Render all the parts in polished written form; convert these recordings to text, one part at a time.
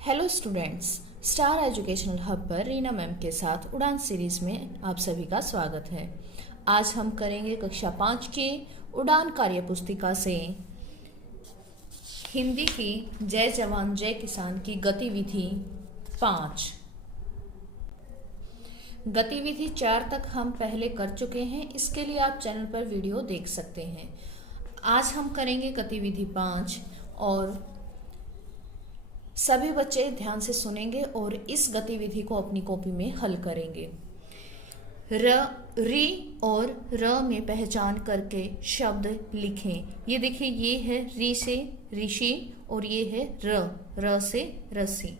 Hello students, star educational hub पर Reena ma'am के साथ उड़ान सीरीज में आप सभी का स्वागत है। आज हम करेंगे कक्षा 5 की उड़ान कार्य पुस्तिका से हिंदी की जय जवान जय किसान की गतिविधि 5। गतिविधि 4 तक हम पहले कर चुके हैं, इसके लिए आप चैनल पर वीडियो देख सकते हैं। आज हम करेंगे गतिविधि 5 और सभी बच्चे ध्यान से सुनेंगे और इस गतिविधि को अपनी कॉपी में हल करेंगे। री और र में पहचान करके शब्द लिखें। ये देखिए, ये है री से ऋषि और ये है र से रस्सी।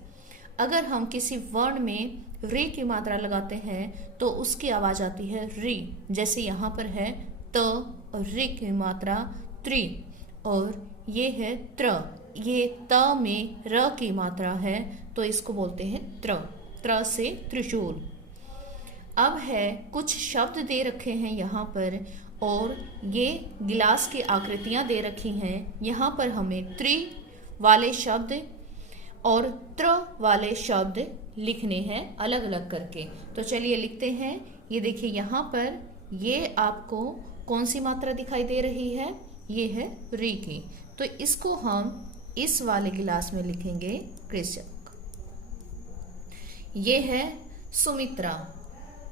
अगर हम किसी वर्ण में री की मात्रा लगाते हैं तो उसकी आवाज आती है री, जैसे यहाँ पर है त और री की मात्रा त्रि, और ये है त्र। ये त में र की मात्रा है तो इसको बोलते हैं त्र। त्र से त्रिशूल। अब है कुछ शब्द दे रखे हैं यहाँ पर और ये गिलास की आकृतियां दे रखी हैं। यहाँ पर हमें त्रि वाले शब्द और त्र वाले शब्द लिखने हैं अलग अलग करके। तो चलिए लिखते हैं। ये देखिए, यहाँ पर ये आपको कौन सी मात्रा दिखाई दे रही है? ये है री की। तो इसको हम इस वाले गिलास में लिखेंगे कृषक। ये है सुमित्रा।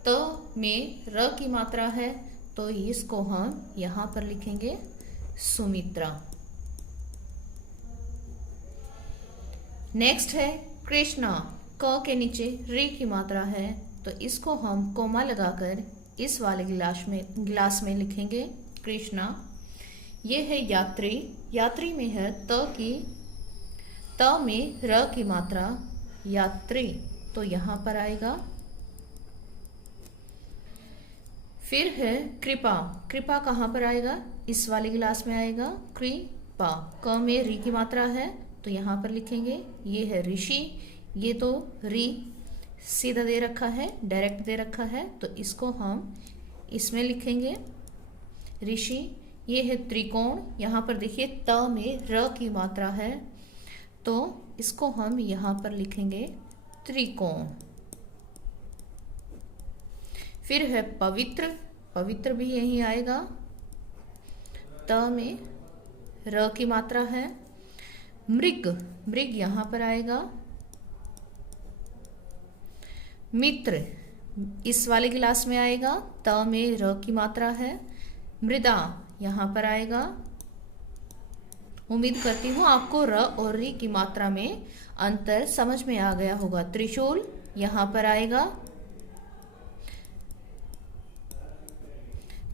त में र की मात्रा है तो इसको हम यहाँ पर लिखेंगे सुमित्रा। नेक्स्ट है कृष्णा। क के नीचे री की मात्रा है तो इसको हम कोमा लगाकर इस वाले गिलास में लिखेंगे कृष्णा। ये है यात्री। यात्री में है त में र की मात्रा यात्री, तो यहाँ पर आएगा। फिर है कृपा। कृपा कहाँ पर आएगा? इस वाले गिलास में आएगा कृपा। क में री की मात्रा है तो यहाँ पर लिखेंगे। ये है ऋषि। ये तो री सीधा दे रखा है, डायरेक्ट दे रखा है, तो इसको हम इसमें लिखेंगे ऋषि। ये है त्रिकोण। यहाँ पर देखिए त में र की मात्रा है तो इसको हम यहाँ पर लिखेंगे त्रिकोण। फिर है पवित्र। पवित्र भी यही आएगा। त में र की मात्रा है। मृग। मृग यहाँ पर आएगा। मित्र इस वाले गिलास में आएगा। त में र की मात्रा है। मृदा यहाँ पर आएगा। उम्मीद करती हूँ आपको र और री की मात्रा में अंतर समझ में आ गया होगा। त्रिशूल यहाँ पर आएगा।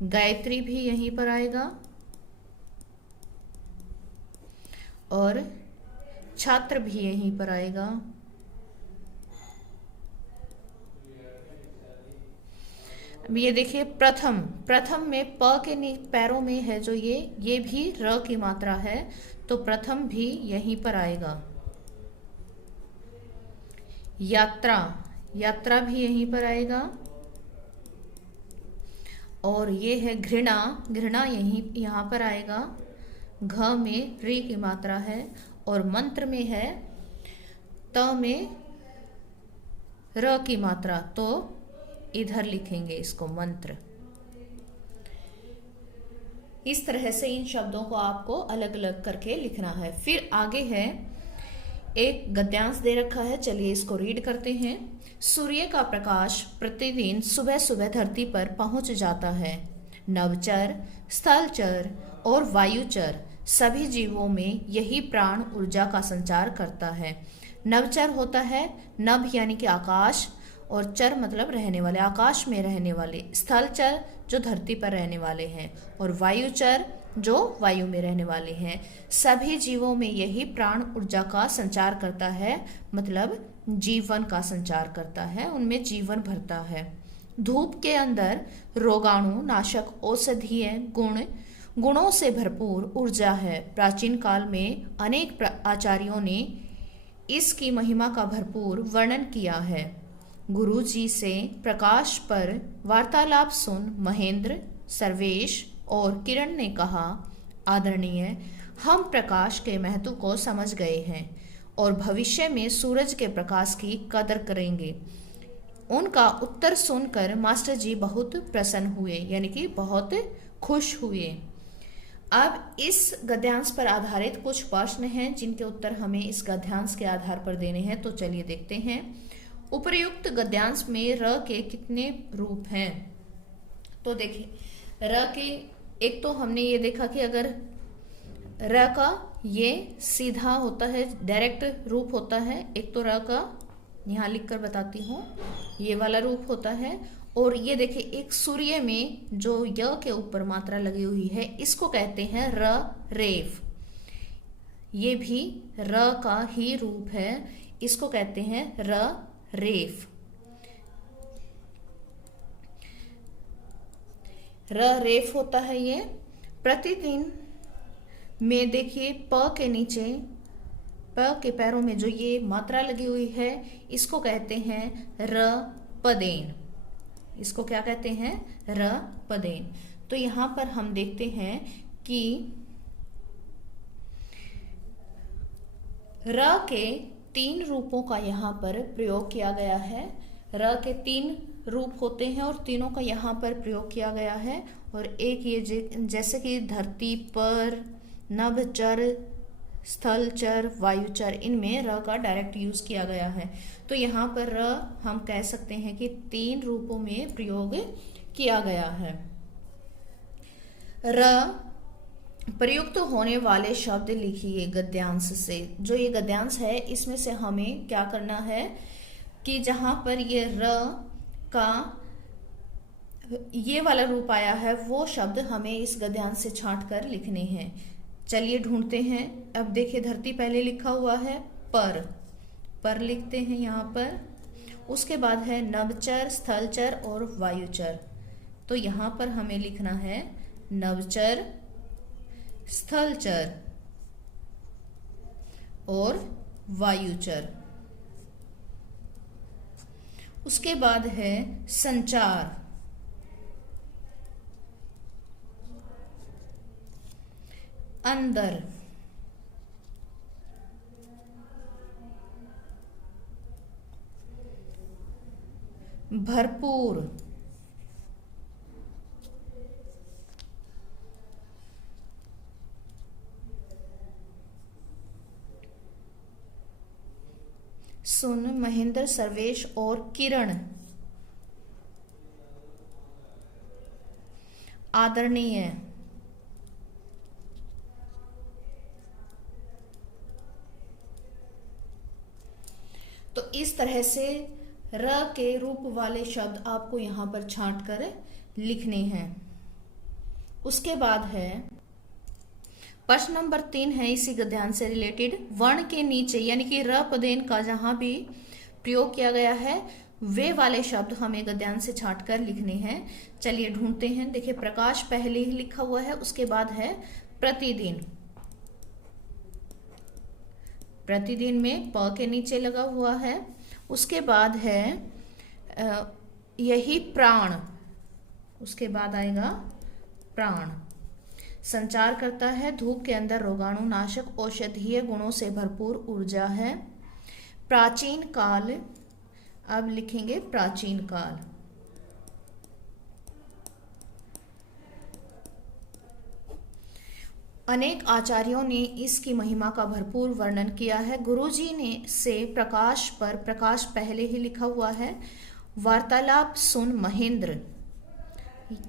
गायत्री भी यहीं पर आएगा और छात्र भी यहीं पर आएगा। अब ये देखिए प्रथम। प्रथम में प के पैरों में है जो ये भी र की मात्रा है तो प्रथम भी यहीं पर आएगा। यात्रा। यात्रा भी यहीं पर आएगा। और ये है घृणा। घृणा यहाँ पर आएगा। घ में री की मात्रा है और मंत्र में है त में र की मात्रा तो इधर लिखेंगे इसको मंत्र। इस तरह से इन शब्दों को आपको अलग अलग करके लिखना है। फिर आगे है एक गद्यांश दे रखा है, चलिए इसको रीड करते हैं। सूर्य का प्रकाश प्रतिदिन सुबह सुबह धरती पर पहुंच जाता है। नभचर, स्थलचर और वायुचर सभी जीवों में यही प्राण ऊर्जा का संचार करता है। नभचर होता है, नभ यानी कि आकाश, और चर मतलब रहने वाले, आकाश में रहने वाले। स्थलचर जो धरती पर रहने वाले हैं और वायुचर जो वायु में रहने वाले हैं। सभी जीवों में यही प्राण ऊर्जा का संचार करता है, मतलब जीवन का संचार करता है, उनमें जीवन भरता है। धूप के अंदर रोगाणु नाशक औषधीय गुणों से भरपूर ऊर्जा है। प्राचीन काल में अनेक आचार्यों ने इसकी महिमा का भरपूर वर्णन किया है। गुरु जी से प्रकाश पर वार्तालाप सुन महेंद्र, सर्वेश और किरण ने कहा, आदरणीय, हम प्रकाश के महत्व को समझ गए हैं और भविष्य में सूरज के प्रकाश की कदर करेंगे। उनका उत्तर सुनकर मास्टर जी बहुत प्रसन्न हुए, यानी कि बहुत खुश हुए। अब इस गद्यांश पर आधारित कुछ प्रश्न हैं जिनके उत्तर हमें इस गद्यांश के आधार पर देने हैं। तो चलिए देखते हैं। उपर्युक्त गद्यांश में र के कितने रूप हैं? तो देखिए, र के एक तो हमने ये देखा कि अगर र का ये सीधा होता है, डायरेक्ट रूप होता है। एक तो र का यहाँ लिख कर बताती हूँ, ये वाला रूप होता है। और ये देखिए, एक सूर्य में जो य के ऊपर मात्रा लगी हुई है, इसको कहते हैं र रेफ। ये भी र का ही रूप है, इसको कहते हैं र रेफ। र रेफ होता है ये। प्रतिदिन में देखिए, प के नीचे, प के पैरों में जो ये मात्रा लगी हुई है, इसको कहते हैं र पदेन। इसको क्या कहते हैं? र पदेन। तो यहां पर हम देखते हैं कि र के 3 रूपों का यहाँ पर प्रयोग किया गया है। र के 3 रूप होते हैं और तीनों का यहाँ पर प्रयोग किया गया है। और एक ये जैसे कि धरती पर, नभचर, स्थलचर, वायुचर, इनमें र का डायरेक्ट यूज किया गया है। तो यहाँ पर र हम कह सकते हैं कि 3 रूपों में प्रयोग किया गया है। र प्रयुक्त होने वाले शब्द लिखिए गद्यांश से। जो ये गद्यांश है, इसमें से हमें क्या करना है कि जहां पर ये र का ये वाला रूप आया है, वो शब्द हमें इस गद्यांश से छांट कर लिखने हैं। चलिए ढूंढते हैं। अब देखिए, धरती पहले लिखा हुआ है, पर लिखते हैं यहाँ पर। उसके बाद है नभचर, स्थलचर और वायुचर। तो यहाँ पर हमें लिखना है नभचर, स्थलचर और वायुचर। उसके बाद है संचार, अंदर, भरपूर, सुन, महेंद्र, सर्वेश और किरण, आदरणीय, तो इस तरह से र के रूप वाले शब्द आपको यहां पर छांट कर लिखने हैं। उसके बाद है प्रश्न नंबर 3 है इसी गद्यांश से रिलेटेड। वर्ण के नीचे यानी कि र पदेन का जहां भी प्रयोग किया गया है, वे वाले शब्द हमें गद्यांश से छांट कर लिखने हैं। चलिए ढूंढते हैं। देखिए, प्रकाश पहले ही लिखा हुआ है। उसके बाद है प्रतिदिन। प्रतिदिन में प के नीचे लगा हुआ है। उसके बाद है यही प्राण, उसके बाद आएगा प्राण। संचार करता है, धूप के अंदर रोगाणु नाशक औषधीय गुणों से भरपूर ऊर्जा है। प्राचीन काल, अब लिखेंगे प्राचीन काल। अनेक आचार्यों ने इसकी महिमा का भरपूर वर्णन किया है। गुरुजी ने से प्रकाश पर, प्रकाश पहले ही लिखा हुआ है। वार्तालाप सुन महेंद्र,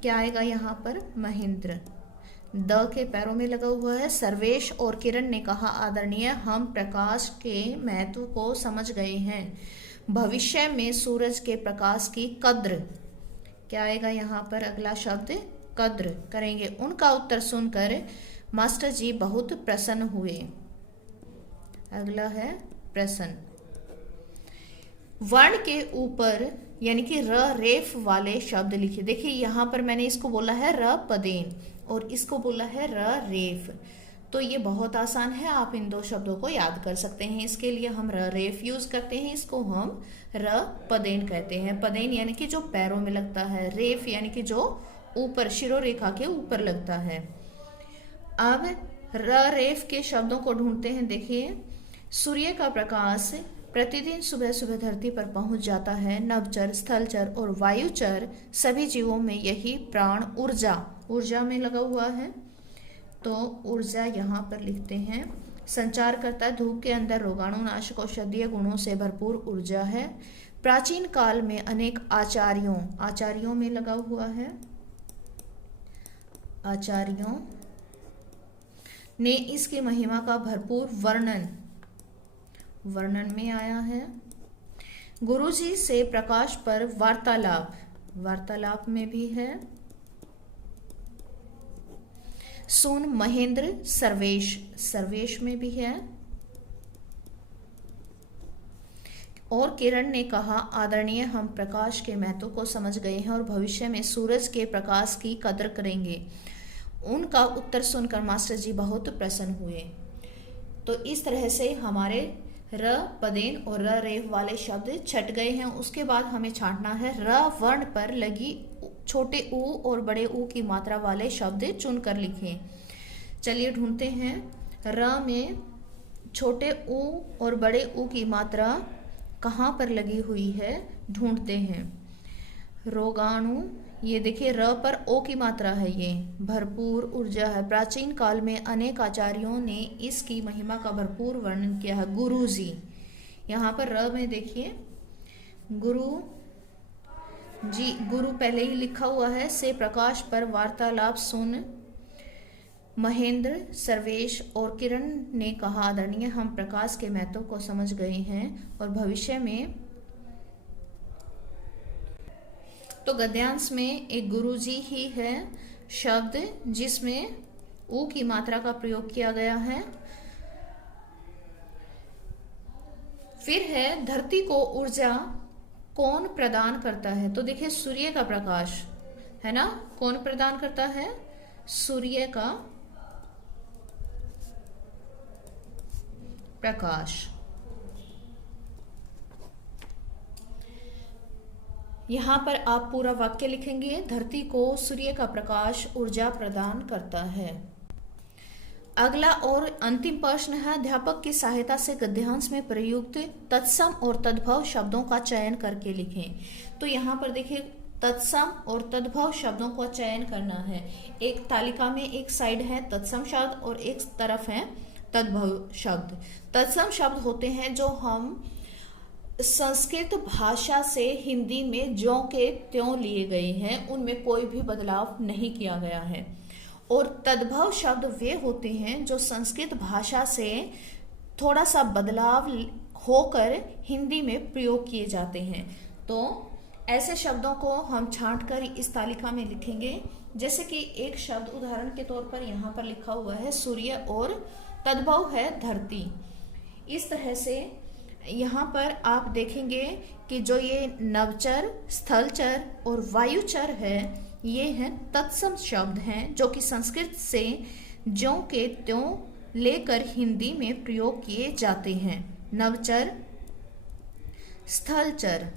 क्या आएगा यहाँ पर? महेंद्र। द के पैरों में लगा हुआ है। सर्वेश और किरण ने कहा, आदरणीय, हम प्रकाश के महत्व को समझ गए हैं। भविष्य में सूरज के प्रकाश की कद्र, क्या आएगा यहाँ पर? अगला शब्द कद्र करेंगे। उनका उत्तर सुनकर मास्टर जी बहुत प्रसन्न हुए। अगला है प्रसन्न। वर्ण के ऊपर यानी कि र रेफ वाले शब्द लिखिए। देखिए, यहाँ पर मैंने इसको बोला है र पदेन और इसको बोला है र रेफ। तो ये बहुत आसान है, आप इन दो शब्दों को याद कर सकते हैं। इसके लिए हम र रेफ यूज करते हैं, इसको हम र पदेन कहते हैं। पदेन यानी कि जो पैरों में लगता है, रेफ यानी कि जो ऊपर शिरोरेखा के ऊपर लगता है। अब र रेफ के शब्दों को ढूंढते हैं। देखिए, सूर्य का प्रकाश प्रतिदिन सुबह सुबह धरती पर पहुंच जाता है। नभचर, स्थलचर और वायुचर सभी जीवों में यही प्राण ऊर्जा में लगा हुआ है, तो ऊर्जा यहाँ पर लिखते हैं। संचार करता है। धूप के अंदर रोगाणुनाशक औषधीय गुणों से भरपूर ऊर्जा है। प्राचीन काल में अनेक आचार्यों में लगा हुआ है। आचार्यों ने इसकी महिमा का भरपूर वर्णन में आया है। गुरुजी से प्रकाश पर वार्तालाप में भी है। सुन महेंद्र सर्वेश में भी है। और किरण ने कहा, आदरणीय, हम प्रकाश के महत्व को समझ गए हैं और भविष्य में सूरज के प्रकाश की कदर करेंगे। उनका उत्तर सुनकर मास्टर जी बहुत प्रसन्न हुए। तो इस तरह से हमारे र पदेन और र रेफ वाले शब्द छट गए हैं। उसके बाद हमें छांटना है र वर्ण पर लगी छोटे ऊ और बड़े ऊ की मात्रा वाले शब्द चुनकर लिखें। चलिए ढूंढते हैं। र में छोटे ऊ और बड़े ऊ की मात्रा कहाँ पर लगी हुई है, ढूंढते हैं। रोगाणु, ये देखिए र पर ओ की मात्रा है, ये भरपूर ऊर्जा है। प्राचीन काल में अनेक आचार्यों ने इसकी महिमा का भरपूर वर्णन किया है। गुरुजी, यहाँ पर र में देखिए गुरु जी, गुरु पहले ही लिखा हुआ है। से प्रकाश पर वार्तालाप सुन महेंद्र, सर्वेश और किरण ने कहा, आदरणीय, हम प्रकाश के महत्व को समझ गए हैं और भविष्य में। तो गद्यांश में एक गुरुजी ही है शब्द जिसमें ऊ की मात्रा का प्रयोग किया गया है। फिर है धरती को ऊर्जा कौन प्रदान करता है, तो देखिए सूर्य का प्रकाश है ना, कौन प्रदान करता है, सूर्य का प्रकाश। यहां पर आप पूरा वाक्य लिखेंगे। धरती को सूर्य का प्रकाश ऊर्जा प्रदान करता है। अगला और अंतिम प्रश्न है, अध्यापक की सहायता से गद्यांश में प्रयुक्त तत्सम और तद्भव शब्दों का चयन करके लिखें। तो यहाँ पर देखिए तत्सम और तद्भव शब्दों का चयन करना है। एक तालिका में एक साइड है तत्सम शब्द और एक तरफ है तद्भव शब्द। तत्सम शब्द होते हैं जो हम संस्कृत भाषा से हिंदी में ज्यों के त्यों लिए गए हैं, उनमें कोई भी बदलाव नहीं किया गया है। और तद्भव शब्द वे होते हैं जो संस्कृत भाषा से थोड़ा सा बदलाव होकर हिंदी में प्रयोग किए जाते हैं। तो ऐसे शब्दों को हम छांटकर इस तालिका में लिखेंगे। जैसे कि एक शब्द उदाहरण के तौर पर यहाँ पर लिखा हुआ है सूर्य और तद्भव है धरती। इस तरह से यहाँ पर आप देखेंगे कि जो ये नवचर, स्थलचर और वायुचर है, ये हैं तत्सम शब्द हैं जो कि संस्कृत से ज्यों के त्यों लेकर हिंदी में प्रयोग किए जाते हैं। नवचर, स्थलचर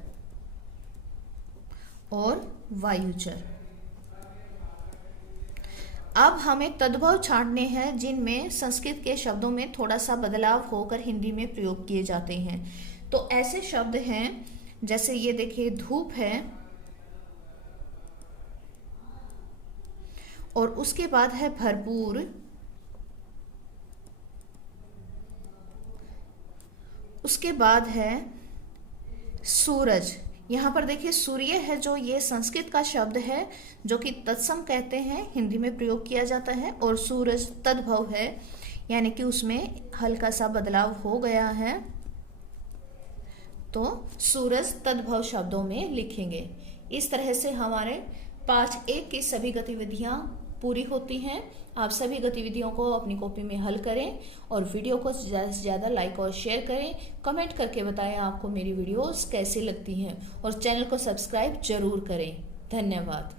और वायुचर। अब हमें तद्भव छांटने हैं जिनमें संस्कृत के शब्दों में थोड़ा सा बदलाव होकर हिंदी में प्रयोग किए जाते हैं। तो ऐसे शब्द हैं जैसे ये देखिए धूप है, और उसके बाद है भरपूर, उसके बाद है सूरज। यहाँ पर देखिए सूर्य है जो ये संस्कृत का शब्द है जो कि तत्सम कहते हैं, हिंदी में प्रयोग किया जाता है। और सूरज तद्भव है, यानी कि उसमें हल्का सा बदलाव हो गया है। तो सूरज तद्भव शब्दों में लिखेंगे। इस तरह से हमारे 5-1 की सभी गतिविधियां पूरी होती हैं। आप सभी गतिविधियों को अपनी कॉपी में हल करें और वीडियो को ज़्यादा से ज़्यादा लाइक और शेयर करें। कमेंट करके बताएं आपको मेरी वीडियोस कैसी लगती हैं और चैनल को सब्सक्राइब जरूर करें। धन्यवाद।